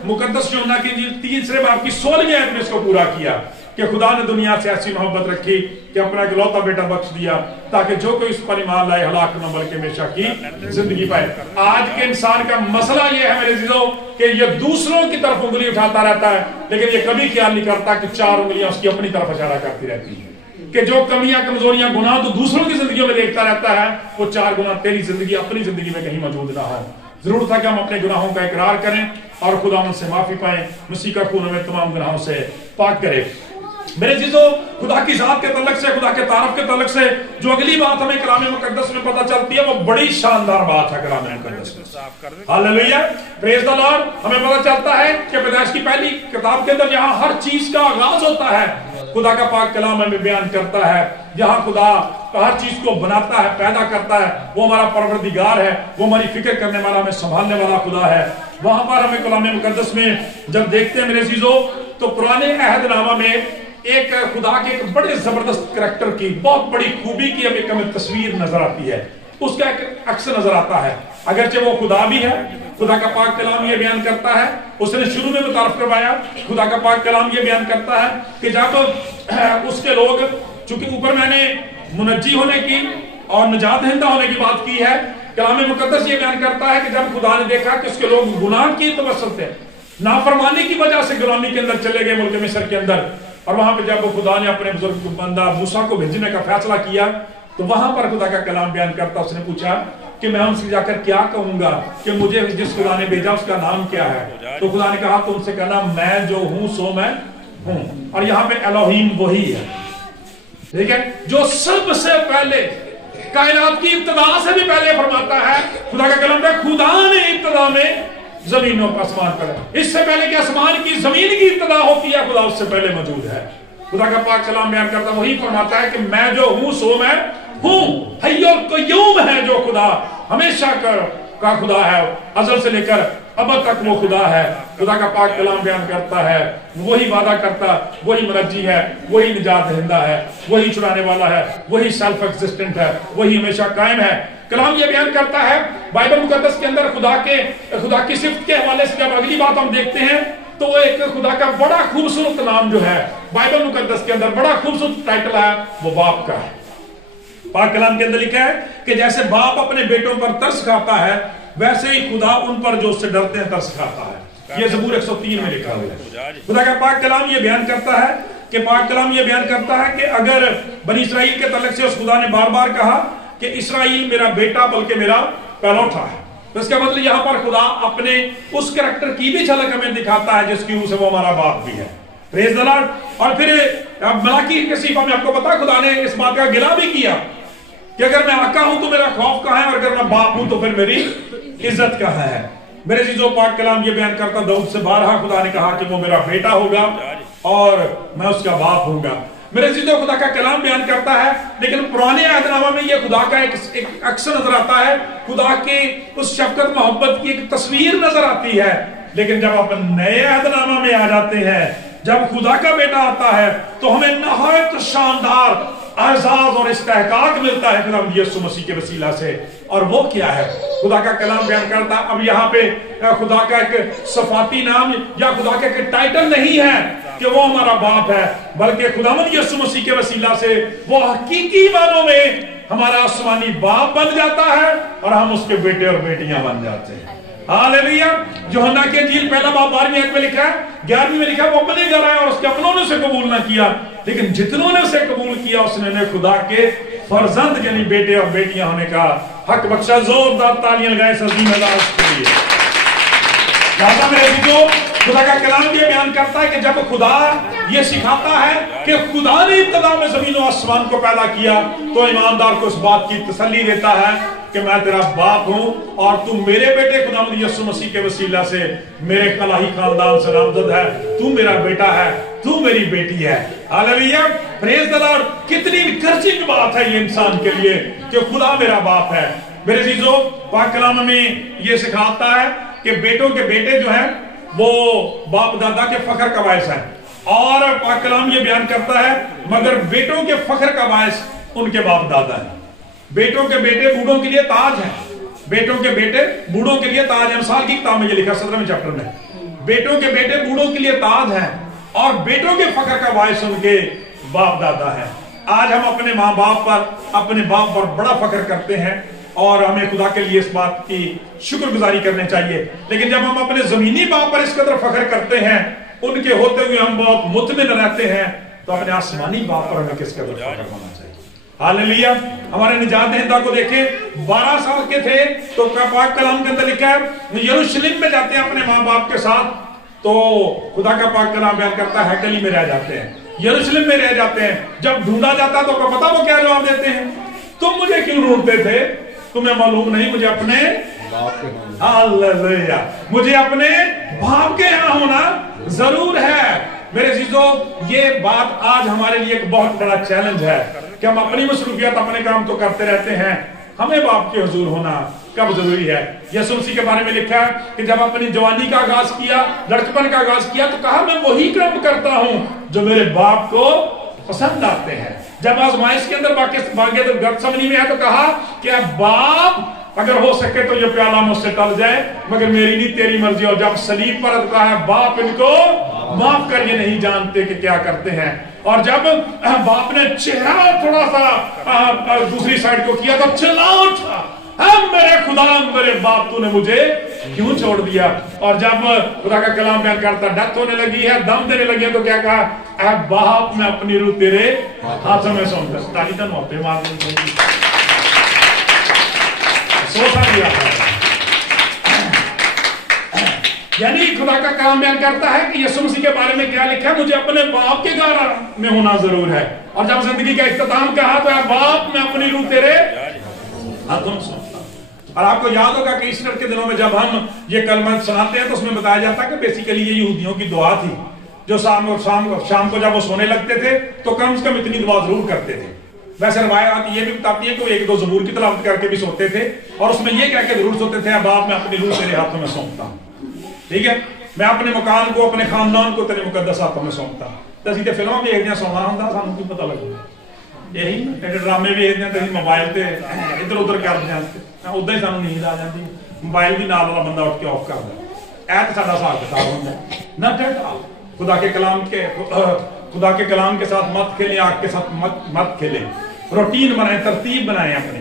मुकद्दस यूहन्ना की इंजील 3 बाब की 16वीं आयत में इसको पूरा किया कि खुदा ने दुनिया से ऐसी मोहब्बत रखी कि अपना इकलौता बेटा बख्श दिया ताकि जो कोई इस पर ईमान लाए हलाक न बल्कि हमेशा की जिंदगी पाए। आज के इंसान का मसला यह है मेरे जीजों कि ये दूसरों की तरफ उंगली उठाता रहता है, लेकिन ये कभी ख्याल नहीं करता कि 4 उंगलियां उसकी अपनी तरफ इशारा करती रहती है कि जो कमियां, कमजोरियां, गुनाह तो दूसरों की जिंदगी में देखता रहता है, वो 4 गुना तेरी जिंदगी, अपनी जिंदगी में कहीं मौजूद ना हो। जरूरत है कि हम अपने गुनाहों का इकरार करें और खुदा उनसे माफी पाएं। मसीह का खून हमें तमाम गुनाहों से पाक करे। میرے عزیزو خدا کی ذات کے تعلق سے, خدا کے تعارف کے تعلق سے جو اگلی بات ہمیں کلام مقدس میں پتہ چلتی ہے وہ بڑی شاندار بات ہے کلام مقدس میں. ہاللیلویا, پریز دی لارڈ. ہمیں پتہ چلتا ہے کہ پیدائش کی پہلی کتاب کے اندر یہاں ہر چیز کا آغاز ہوتا ہے. خدا کا پاک کلام ہمیں بیان کرتا ہے جہاں خدا ہر چیز کو بناتا ہے, پیدا کرتا ہے. وہ ہمارا پروردگار ہے, وہ ہماری فکر کرنے والا, ہمیں سنبھالنے والا خدا ہے. وہاں پر ہمیں کلام مقدس میں جب دیکھتے ہیں میرے عزیزو تو پرانے عہد نامہ میں ایک خدا کے ایک بڑے زبردست کریکٹر کی, بہت بڑی خوبی کی ہمیں تصویر نظر آتی ہے. اس کا ایک عکس نظر آتا ہے. اگرچہ وہ خدا بھی ہے, خدا کا پاک کلام یہ بیان کرتا ہے, اس نے شروع میں متعارف کروایا. خدا کا پاک کلام یہ بیان کرتا ہے کہ جب اس کے لوگ, چونکہ اوپر میں نے منجی ہونے کی اور نجات دہندہ ہونے کی بات کی ہے, کلام مقدس یہ بیان کرتا ہے کہ جب خدا نے دیکھا کہ اس کے لوگ گناہ کی توسط سے, نافرمانی کی وجہ سے غلامی کے اندر چلے گئے ملک مصر کے اندر, اور وہاں پہ جب خدا نے اپنے بزرگ بندہ موسیٰ کو بھیجنے کا فیصلہ کیا تو وہاں پر خدا کا کلام بیان کرتا, اس نے پوچھا کہ میں ان سے جا کر کیا کہوں گا کہ مجھے جس خدا نے بھیجا اس کا نام کیا ہے؟ تو خدا نے کہا تو ان سے کہنا میں جو ہوں سو میں ہوں. اور یہاں پہ الوہیم وہی ہے, ٹھیک ہے, جو سب سے پہلے کائنات کی ابتدا سے بھی پہلے فرماتا ہے. خدا کا کلام ہے خدا نے ابتدا میں زمینوں پر اسمان پر, اس سے پہلے کہ اسمان کی زمین کی ابتدا ہوتی ہے خدا اس سے پہلے موجود ہے. خدا کا پاک کلام بیان کرتا وہی فرماتا ہے کہ میں جو ہوں سو میں ہوں. حی القیوم ہے جو خدا ہمیشہ کا خدا ہے, ازل سے لے کر ابد تک وہ خدا ہے. خدا کا پاک کلام بیان کرتا ہے وہی وعدہ کرتا, وہی مرجی ہے, وہی نجات دہندہ ہے, وہی چھڑانے والا ہے, وہی سیلف ایگزسٹنٹ ہے, وہی ہمیشہ قائم ہے. کلام یہ بیان کرتا ہے بائبل مقدس کے اندر خدا کی صفت کے حوالے سے جب اگلی بات ہم دیکھتے ہیں تو ایک خدا کا بڑا خوبصورت نام جو ہے بائبل مقدس کے اندر, بڑا خوبصورت ٹائٹل ہے, وہ باپ کا ہے. پاک کلام کے اندر لکھا ہے کہ جیسے باپ اپنے بیٹوں پر ترس کھاتا ہے ویسے ہی خدا ان پر جو اس سے ڈرتے ہیں ترس کھاتا ہے. یہ زبور 103 میں لکھا ہوا ہے. خدا کا پاک کلام یہ بیان کرتا ہے کہ پاک کلام یہ بیان کرتا ہے کہ اگر بنی اسرائیل کے تعلق سے اس خدا نے بار بار کہا کہ اسرائیل میرا بیٹا بلکہ میرا پہلوٹا ہے, تو اس کا مطلب یہاں پر خدا اپنے اس کریکٹر کی بھی جھلک ہمیں دکھاتا ہے جس کی روح سے وہ ہمارا باپ بھی ہے. پریز دی لارڈ. اور پھر ملاکی کے صحیفہ میں آپ کو پتا خدا نے اس بات کا گلہ بھی کیا کہ اگر میں آقا ہوں تو میرا خوف کہاں ہے, اور اگر میں باپ ہوں تو پھر میری عزت کہاں ہے. میرے عزیزو پاک کلام یہ بیان کرتا داؤد سے بارہا خدا نے کہا کہ وہ میرا بیٹا ہوگا اور میں اس کا باپ ہوں گا. میرے عزیزو خدا کا کلام بیان کرتا ہے, لیکن پرانے عہد نامہ میں یہ خدا کا ایک عکس نظر آتا ہے, خدا کی اس شفقت محبت کی ایک تصویر نظر آتی ہے. لیکن جب آپ نئے عہد نامہ میں آ جاتے ہیں, جب خدا کا بیٹا آتا ہے تو ہمیں نہایت شاندار اعزاز اور استحقاق ملتا ہے خدا یسوع مسیح کے وسیلہ سے. اور وہ کیا ہے؟ خدا کا کلام بیان کرتا ہے. اب یہاں پہ خدا کا ایک صفاتی نام یا خدا کا ایک ٹائٹل نہیں ہے کہ وہ ہمارا باپ ہے, بلکہ خداوند یسوع مسیح کے وسیلہ سے وہ حقیقی معنوں میں ہمارا آسمانی باپ بن جاتا ہے اور ہم اس کے بیٹے اور بیٹیاں بن جاتے ہیں. ہاللیلویا. یوحنا کی انجیل پہلا باب 12ویں آیت میں لکھا ہے, 11ویں میں لکھا ہے وہ اپنے گھر آیا اور اس کے اپنوں نے اسے قبول نہ کیا, لیکن جتنوں نے اسے قبول کیا اس نے خدا کے فرزند یعنی بیٹے اور بیٹیاں ہونے کا حق بخشا. زوردار تالیاں لگائیں اس عظیم اللہ کے لیے. لہذا میرے عزیزو خدا کا کلام یہ بیان کرتا ہے کہ جب خدا یہ سکھاتا ہے کہ خدا نے ابتدا میں زمین و آسمان کو پیدا کیا تو ایماندار کو اس بات کی تسلی دیتا ہے کہ میں تیرا باپ ہوں اور تو میرے بیٹے خداوند یسوع مسیح کے وسیلہ سے میرے الہی خاندان سے نامزد ہے, تو میرا بیٹا ہے, تو میری بیٹی ہے. ہاللیلویا. پریز دی لارڈ. کتنی انکریجنگ بات ہے یہ انسان کے لیے کہ خدا میرا باپ ہے. میرے عزیزو پاک کلام میں یہ سکھاتا ہے کہ بیٹوں کے بیٹے جو ہیں وہ باپ دادا کے فخر کا باعث ہیں, اور پاک کلام یہ بیان کرتا ہے مگر بیٹوں کے فخر کا باعث ان کے باپ دادا ہیں. بیٹوں کے بیٹے بوڑھوں کے لیے تاج ہیں, بیٹوں کے بیٹے بوڑھوں کے لیے تاج ہیں. مثال کی کتاب میں یہ لکھا 17ویں چیپٹر میں, بیٹوں کے بیٹے بوڑھوں کے لیے تاج ہیں اور بیٹوں کے فخر کا باعث ان کے باپ دادا ہیں. آج ہم اپنے ماں باپ پر, اپنے باپ پر بڑا فخر کرتے ہیں اور ہمیں خدا کے لیے اس بات کی شکر گزاری کرنے چاہیے, لیکن جب ہم اپنے زمینی باپ پر اس قدر فخر کرتے ہیں, ان کے ہوتے ہوئے ہم بہت مطمئن رہتے ہیں, تو اپنے آسمانی باپ پر ہمیں کس قدر فخر ہونا چاہیے. ہاللیلویا. ہمارے نجات دہندہ کو دیکھیں, 12 سال کے تھے تو پاک کلام کے اندر لکھا ہے یروشلم میں جاتے ہیں اپنے ماں باپ کے ساتھ, تو خدا کا پاک کلام بیان کرتا ہے ہیکل ہی میں رہ جاتے ہیں. यरूशलेम में रह जाते हैं। जब ढूंढा जाता तो पता वो क्या जवाब देते हैं, तुम मुझे क्यों ढूंढते थे, तुम्हें मालूम नहीं मुझे अपने हालेलुया, मुझे अपने बाप के यहाँ होना जरूर है। मेरे चीजों, ये बात आज हमारे लिए एक बहुत बड़ा चैलेंज है कि हम अपनी मसरूफियत अपने काम तो करते रहते हैं, हमें बाप के हुजूर होना कब जरूरी है। यीशु मसीह के बारे में लिखा है कि जब अपनी जवानी का आगाज किया, लड़कपन का आगाज किया, तो कहा मैं वही काम करता हूं जो मेरे बाप को पसंद आते हैं। जब आजमाइश के अंदर गतसमनी में है तो कहा कि अब बाप अगर हो सके तो ये प्याला मुझसे टल जाए, मगर मेरी नहीं तेरी मर्जी। और जब सलीब पर कहा है बाप इनको माफ कर, ये नहीं जानते कि क्या करते हैं। और जब बाप ने चेहरा थोड़ा सा दूसरी साइड को किया तो चिल्ला उठा, मेरे खुदा मेरे बाप तूने मुझे क्यों छोड़ दिया। और जब खुदा का कलाम बयान करता डेथ होने लगी है, दम देने लगी है, तो क्या कहा, ऐ बाप मैं अपनी रूह तेरे हाथों में सौंपता। ताली तो मौके मार सोचा दिया था। यानी खुदा का कलाम बयान करता है कि यीशु मसीह के बारे में क्या लिखा है, मुझे अपने बाप के घर में होना जरूर है। और जब जिंदगी का इख्तिताम कहा तो बाप मैं अपनी रूह तेरे हाथों में सौंपता। और आपको याद होगा कि ईस्टर के दिनों में जब हम ये कलमा सुनाते हैं तो उसमें बताया जाता है कि बेसिकली ये यहूदियों की दुआ थी, जो शाम को जब वो सोने लगते थे तो कम से कम इतनी दुआ जरूर करते थे। वैसे रवायत ये भी बताती है कि वो एक दो ज़बूर की तिलावत करके भी सोते थे, और उसमें ये कह के जरूर सोते थे, बाप मैं अपनी रूह तेरे हाथों में सौंपता हूं। ठीक है, मैं अपने मकान को, अपने खानदान को तेरे मुकद्दस हाथों में सौंपता। तो असीं ते फिल्मां भी देखदे सोना हुंदा, सानूं की पता लगदा, यही ड्रामे भी देखदे ते मोबाइल ते इधर उधर करदे आं, उदां ही सानूं नींद आ जाती, मोबाइल भी नाल वाला बंदा उठ के ऑफ करदा। ऐ ते साडा हिसाब किताब हुंदा ना। खुदा के कलाम के साथ मत खेलें, आग के साथ मत खेलें। रूटीन बनाए, तरतीब बनाए अपने।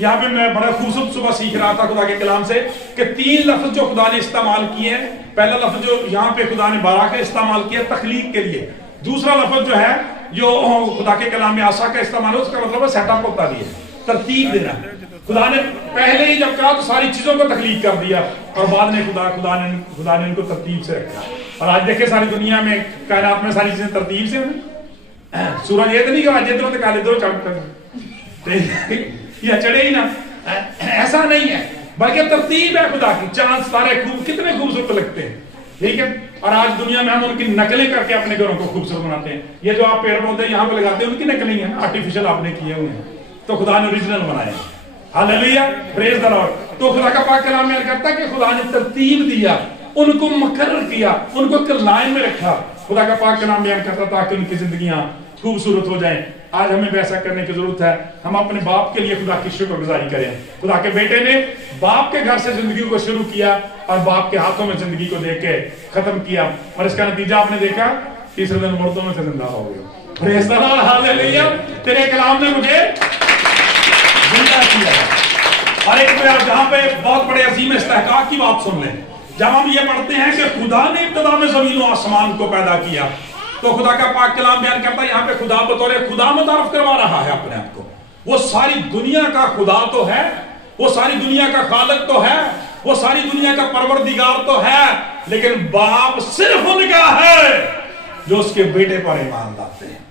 यहाँ पे मैं बड़ा खूबसूरत सुबह सीख रहा था खुदा के कलाम से कि 3 लफ्ज जो खुदा ने इस्तेमाल किए हैं। पहला लफ्ज जो यहाँ पे खुदा ने बारा का इस्तेमाल किया तखलीक के लिए, दूसरा लफ्ज जो है जो खुदा के कलाम में आशा का इस्तेमाल है, उसका मतलब है सेटअप होता है, तरतीब देना। खुदा ने पहले ही जब कहा तो सारी चीजों को तखलीक कर दिया, और बाद में खुदा ने इनको तरतीब से रखा। और आज देखे सारी दुनिया में, कायनात में सारी चीजें तरतीब से हैं। सूरज ये तो नहीं कि आज इधरों काले इधरों चढ़ते या चढ़े ही ना, ऐसा नहीं है, बल्कि तरतीब है खुदा की। चांद सितारे कितने खूबसूरत लगते हैं, ठीक है। और आज दुनिया में हम उनकी नकलें करके अपने घरों को खूबसूरत बनाते हैं। ये जो आप पेड़ पौधे यहाँ पे लगाते हैं उनकी नकलें हैं, आर्टिफिशियल आपने किए हुए हैं, तो खुदा ने ओरिजिनल बनाए। Hallelujah, praise the Lord. तो खुदा का पाक कलाम में कहता है कि खुदा ने तरतीब दिया, उनको मुकर्रर किया, उनको एक लाइन में रखा। खुदा का पाक कलाम बयान करता ताकि उनकी जिंदगियां खूबसूरत हो जाएं। आज हमें भी ऐसा करने की जरूरत है। हम अपने बाप के लिए खुदा की शुक्रगुजारी करें। खुदा के बेटे ने बाप के घर से जिंदगी को शुरू किया और बाप के हाथों में जिंदगी को देके खत्म किया, और इसका नतीजा आपने देखा, तीसरे दिन मुर्दों में से जिंदा हो गए। Praise the Lord, hallelujah. तेरे कलाम ने मुझे जिंदा किया। और एक जहां पे बहुत बड़े अजीम इस्तेहकाक की बात सुन लें, जब हम ये पढ़ते हैं कि खुदा ने इब्तिदा में जमीन और आसमान को पैदा किया, तो खुदा का पाक कलाम बयान करता है, यहाँ पे खुदा बतौर खुदा मुतारफ करवा रहा है अपने आप को। वो सारी दुनिया का खुदा तो है, वो सारी दुनिया का खालिक तो है, वो सारी दुनिया का परवरदिगार तो है, लेकिन बाप सिर्फ उनका है जो उसके बेटे पर ईमान लाते हैं।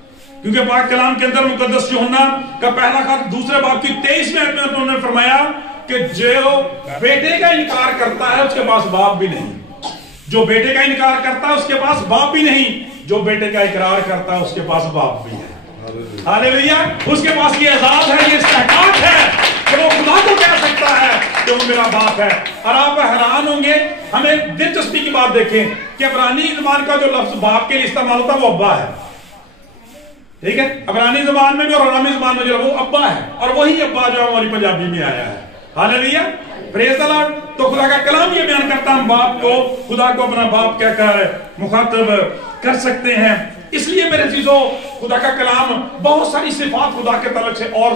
क्योंकि पाक कलाम के अंदर मुकद्दस यूहन्ना का पहला खत दूसरे बाब की 23 में उन्होंने फरमाया कि जो बेटे का इनकार करता है उसके पास बाप भी नहीं, जो बेटे का इनकार करता है उसके पास बाप भी नहीं, जो बेटे का इकरार करता है उसके पास बाप भी है। हालेलुया, उसके पास ये आजाद है, ये इस्तेहकाक है कि वो खुदा को कह सकता है कि वो मेरा बाप है। और आप हैरान होंगे, हमें दिलचस्पी की बात देखें कि इब्रानी ज़बान का जो लफ्ज बाप के लिए इस्तेमाल होता है वो अब्बा है, ठीक है। इब्रानी ज़बान में भी और अरामी ज़बान में जो वो अब्बा है, और वही अब्बा जो हमारी पंजाबी में आया है। Hallelujah, praise the Lord. तो खुदा का कलाम ये बयान करता है बाप को, खुदा को अपना बाप कहकर मुखातब कर सकते हैं। इसलिए मेरे चीजों, खुदा का कलाम बहुत सारी सिफात खुदा के तलक से और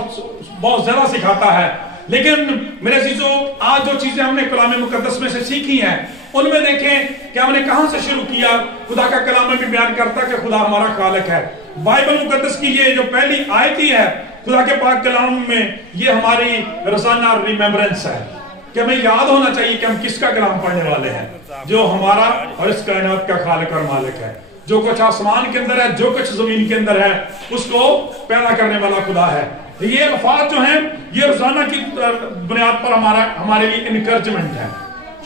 बहुत ज्यादा सिखाता है। लेकिन मेरे चीजों, आज जो चीजें हमने कलाम मुकद्दस में से सीखी हैं, उनमें देखें कि हमने कहां से शुरू किया। खुदा का कलाम में भी बयान करता है कि खुदा हमारा खालिक है। बाइबल मुकद्दस की ये जो पहली आयत ही है खुदा के पाक कलाम में, ये हमारी रोजाना रिमेम्बरेंस है कि हमें याद होना चाहिए कि हम किसका कलाम पढ़ने वाले हैं, जो हमारा और इस कायनात का खालिक और मालिक है। जो कुछ आसमान के अंदर है, जो कुछ जमीन के अंदर है, उसको पैदा करने वाला खुदा है। ये अल्फाज जो हैं ये रोजाना की बुनियाद पर हमारे लिए इनकरेजमेंट है,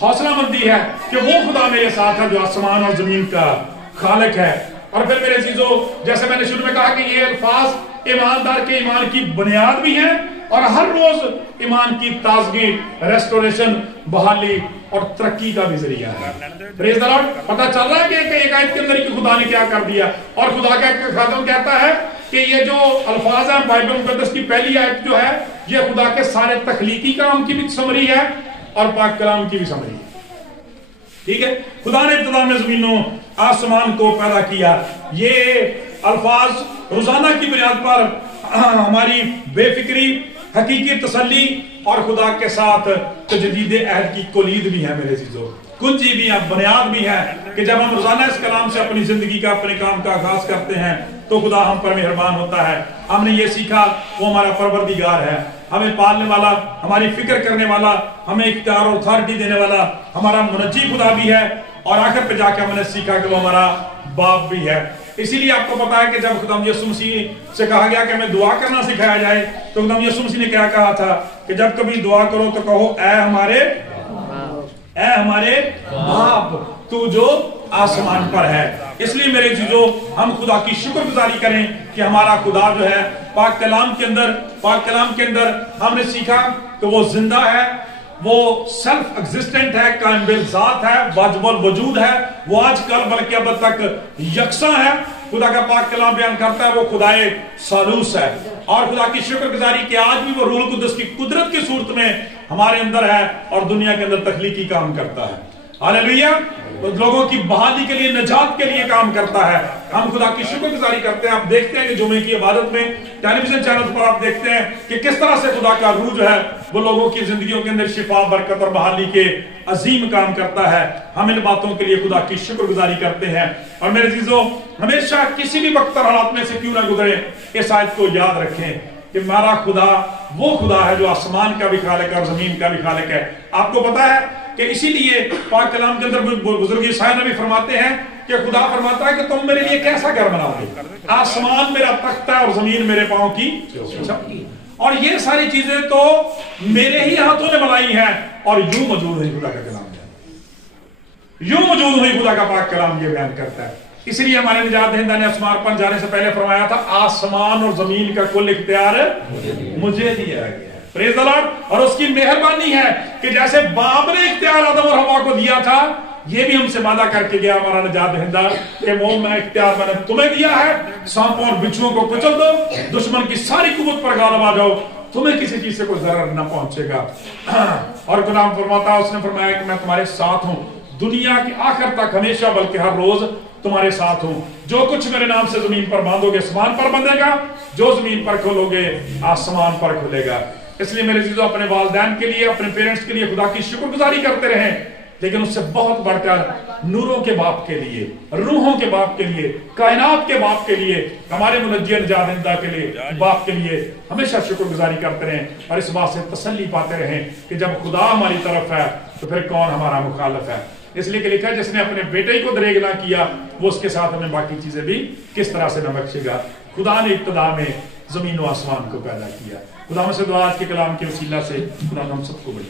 हौसला मंदी है कि वो खुदा मेरे साथ है जो आसमान और जमीन का खालिक है। और फिर मेरे अजीजों, जैसे मैंने शुरू में कहा कि ये अल्फाज ईमानदार के ईमान की बुनियाद भी हैं और हर रोज ईमान की ताजगी, रेस्टोरेशन, बहाली और तरक्की का भी जरिया है। Praise the Lord. पता चल रहा है कि एक आयत के अंदर कि खुदा ने क्या कर दिया, और खुदा का खादम कहता है कि ये जो अल्फाज हैं बाइबल मुकद्दस की पहली आयत जो है ये खुदा के सारे तख्लीकी काम की भी समरी है और पाक कलाम की भी समरी है। ठीक है, खुदा ने इब्तिदा में जमीनों आसमान को पैदा किया। ये अल्फाज रोजाना की बुनियाद पर हमारी बेफिक्री, हकीकी तसल्ली और खुदा के साथ तजदीद अहद की कुलीद भी है मेरे चीजों, कुंजी भी है, बुनियाद भी है कि जब हम रोजाना इस कलाम से अपनी जिंदगी का, अपने काम का आगाज करते हैं तो खुदा हम पर मेहरबान होता है। हमने ये सीखा वो हमारा परवरदिगार है, हमें पालने वाला, हमारी फिक्र करने वाला, हमें इख्तियार और अथॉरिटी देने वाला हमारा मुनज्जी खुदा भी है, और आखिर पे जाके हमने सीखा कि वो हमारा बाप भी है। इसीलिए आपको पता है कि जब खुदाम यीशु मसीह से कहा गया कि हमें दुआ करना सिखाया जाए, तो खुदाम यीशु मसीह ने क्या कहा था कि जब कभी दुआ करो तो कहो ऐ हमारे बाप तू जो आसमान पर है। इसलिए मेरे चीजों हम खुदा की शुक्रगुजारी करें कि हमारा खुदा जो है पाक कलाम के अंदर हमने सीखा कि वो जिंदा है, वो सेल्फ एग्जिस्टेंट है, कायम ज़ात है, वाजिबुल वजूद है, वो आज कल बल्कि अब तक यकसा है। खुदा का पाक कलाम बयान करता है वो खुदाए सालूस है, और खुदा की शुक्रगुजारी कि आज भी वो रूह कुद्दस की कुदरत की सूरत में हमारे अंदर है और दुनिया के अंदर तख्लीकी काम करता है। हालेलुया। लोगों की बहाली के लिए, निजात के लिए काम करता है। हम खुदा की शुक्रगुजारी करते हैं। आप देखते हैं कि जुमे की इबादत में टेलीविजन चैनल पर आप देखते हैं कि किस तरह से खुदा का रूह जो है वो लोगों की जिंदगियों के अंदर शिफा, बरकत और बहाली के अजीम काम करता है। हम इन बातों के लिए खुदा की शुक्रगुजारी करते हैं। और मेरे अजीजों, हमेशा किसी भी वक्त और हालात में से क्यों ना गुजरे, इस आयत को याद रखें कि हमारा खुदा वो खुदा है जो आसमान का भी खालिक है और जमीन का भी खालिक है। आपको पता है कि इसीलिए पाक कलाम के अंदर बुजुर्ग ईसाई नबी फरमाते हैं कि खुदा फरमाता है कि तुम मेरे लिए कैसा घर बनाओगे, आसमान मेरा तख्ता है और जमीन मेरे पांव की चौकी, और ये सारी चीजें तो मेरे ही हाथों ने बनाई हैं और यूं मौजूद है खुदा का कलाम, यूं मौजूद हुई खुदा का पाक कलाम ये बयान करता है। इसलिए हमारे निजात दहिंदा ने आसमान पर जाने से पहले फरमाया था आसमान और जमीन का कुल इख्तियार मुझे दिया गया। Praise the Lord. और उसकी मेहरबानी है कि जैसे बाप ने इख्तियार आदम और हवा को दिया था, ये भी हमसे वादा करके गया हमारा निजात दहिंदा कि वो मैं इख्तियार मैंने तुम्हें दिया है, सांपों और बिच्छुओं को कुचल दो, दुश्मन की सारी कुव्वत पर गालिब आ जाओ, तुम्हें किसी चीज से कोई जरर न पहुंचेगा। और गुलाम फरमाता उसने फरमाया कि मैं तुम्हारे साथ हूं दुनिया के आखिर तक, हमेशा बल्कि हर रोज तुम्हारे साथ हूं। जो कुछ मेरे नाम से जमीन पर बांधोगे आसमान पर बंधेगा, जो जमीन पर खोलोगे आसमान पर खुलेगा। इसलिए मेरे जीजों, अपने वालिदैन के लिए, अपने पेरेंट्स के लिए खुदा की शुक्रगुजारी करते रहें, लेकिन उससे बहुत बढ़कर नूरों के बाप के लिए, रूहों के बाप के लिए, कायनात के बाप के लिए, हमारे मुनज्जी निजात दहिंदा के लिए, बाप के लिए हमेशा शुक्रगुजारी करते रहें और इस बात से तसल्ली पाते रहें कि जब खुदा हमारी तरफ है तो फिर कौन हमारा मुखालिफ है। इसलिए कि लिखा है जिसने अपने बेटे को दरेग ना किया वो उसके साथ हमें बाकी चीजें भी किस तरह से न बख्शेगा। खुदा ने इब्तिदा में जमीन व आसमान को पैदा किया। खुदा से दुआ आज के कलाम के वसीला से खुदा हम सबको बड़ी